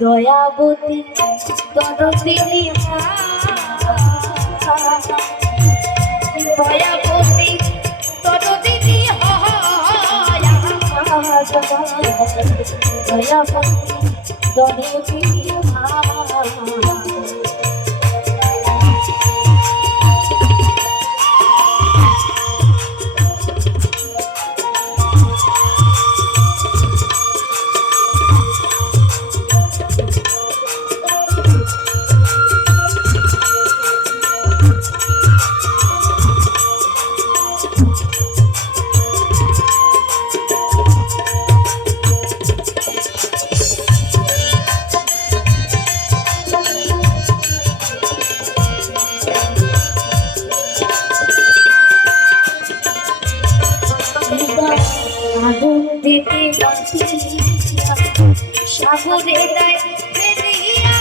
দয়াবতী তরদিনী দয়াবতী তরদিনী দয়াবতী তরদিনী আগুন দিতে সাগরে ফেলিয়া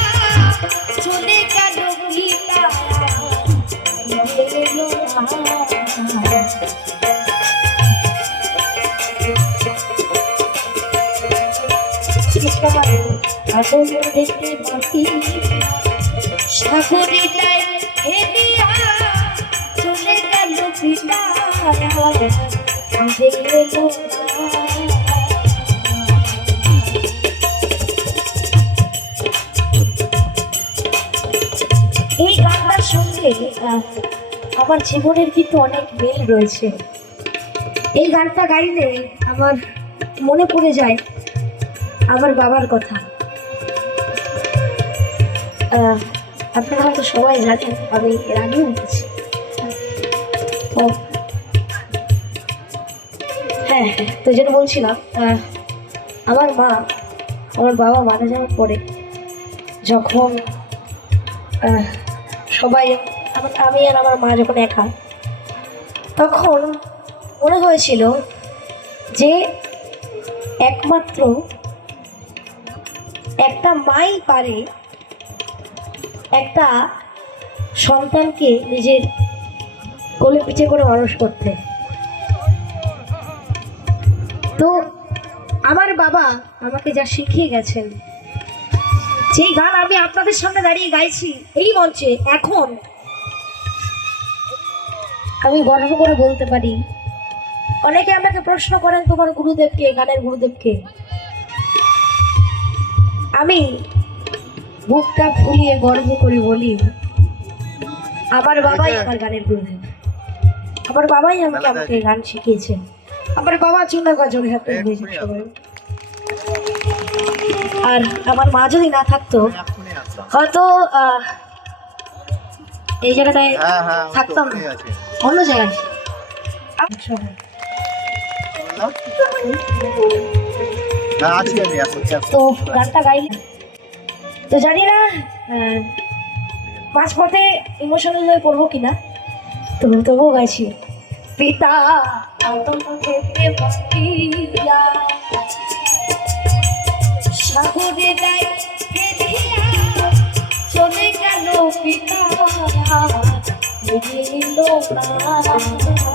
চলে গেল। আগুন দিতে বাকি সাগরে দেয় ফেলিয়া চলে গেল গীতা আমার জীবনের কিন্তু অনেক মিল রয়েছে। এই গানটা গাইলে আমার মনে পড়ে যায় আমার বাবার কথা। আপনারা হয়তো সবাই জানেন, আমি এর আগেও বলেছি। ও। হ্যাঁ হ্যাঁ তো যেটা বলছিলাম আমার মা, আমার বাবা মারা যাওয়ার পরে যখন সবাই আমি আর আমার মা যখন একা, তখন মনে হয়েছিল যে একমাত্র একটা মাই পারে একটা সন্তানকে নিজের কোলে পিঠে করে মানুষ করতে। তো আমার বাবা আমাকে যা শিখিয়ে গেছেন, যেই গান আমি আপনাদের সামনে দাঁড়িয়ে গাইছি, এই মঞ্চে এখন আমি গর্ব করে বলতে পারি। অনেকে আমাকে প্রশ্ন করেন তোমার গুরুদেবকে গানের গুরুদেবকে আমি বুকটা ফুলিয়ে গর্ব করে বলি আমার বাবাই আমার গানের গুরুদেব। আমার বাবাই আমাকে আমাকে গান শিখিয়েছেন আমার বাবা চুনা গজল হাতে হয়েছে সবাই আর আমার মা যদি না থাকতো হয়তো আহ, এই জায়গাটায় হ্যাঁ হ্যাঁ থাকতাম না। অন্য জায়গায়। তো গানটা গাইলে তো জানি না মাঝপথে ইমোশনাল হয়ে পড়ব কিনা। তো তবুও গাইছি। পিতা সাগরে দেয় চলে গেল পিতা। এলো না আমার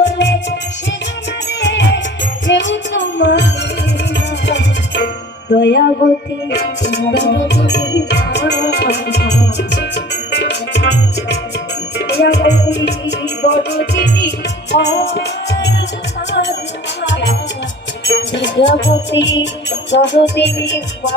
বলে সেজনা রে কেউ তো দয়াবতী। দয়াবতী দয়াবতী দরদিনী দয়াবতী দরদিনী মা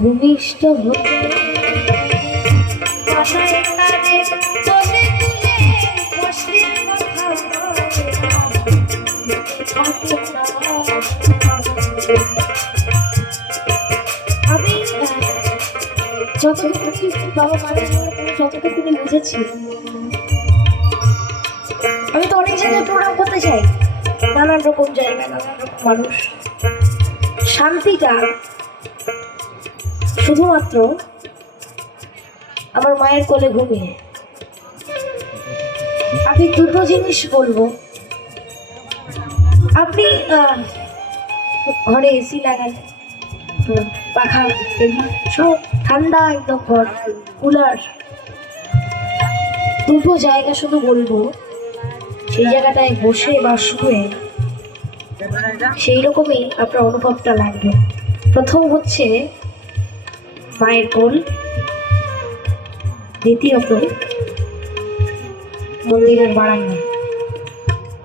ভূমিষ্ঠ হতে আমি যতটুকু বাবা মারা যতটুকু বুঝেছি, আমি তো অনেক জায়গায় প্রোগ্রাম করতে চাই। নানান রকম জায়গায় নানান রকম মানুষ। শান্তিটা শুধুমাত্র আমার মায়ের কোলে ঘুমিয়ে। আমি দুটো জিনিস বলব। আপনি ঘরে এসি লাগান, পাখা সব ঠান্ডা একদম ঘর, কুলার। দুটো জায়গা শুধু বলব, সেই জায়গাটায় বসে বা শুয়ে সেই রকমই আপনার অনুভবটা লাগবে। প্রথম হচ্ছে মায়ের কোল। দ্বিতীয়ত মন্দিরের বারান্দা।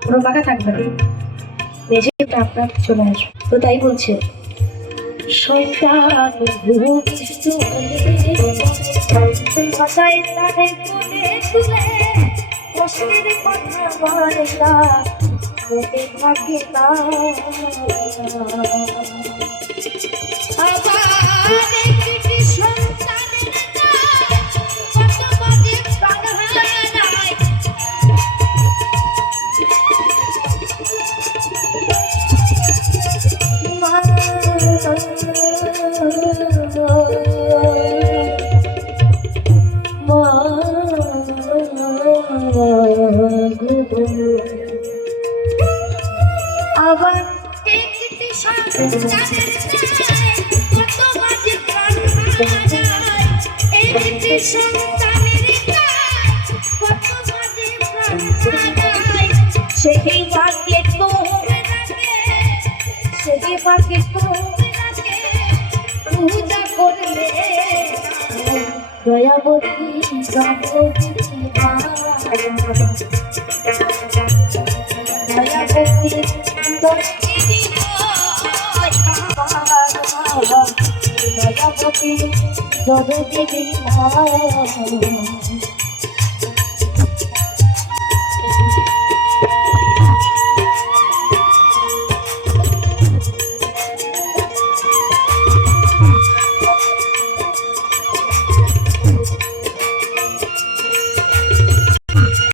কোনো পাকা থাকবে না। মেঝেটা আপনার চলে আসবে। তো তাই বলছে ভূমিষ্ঠ প্রাণ হারায়। সেই ভাগ্যে তো সেই ভাগ্যে তো করলে দয়াবতী দয়াবতী মা দয়াবতী দয়াবতী দয়াবতী মা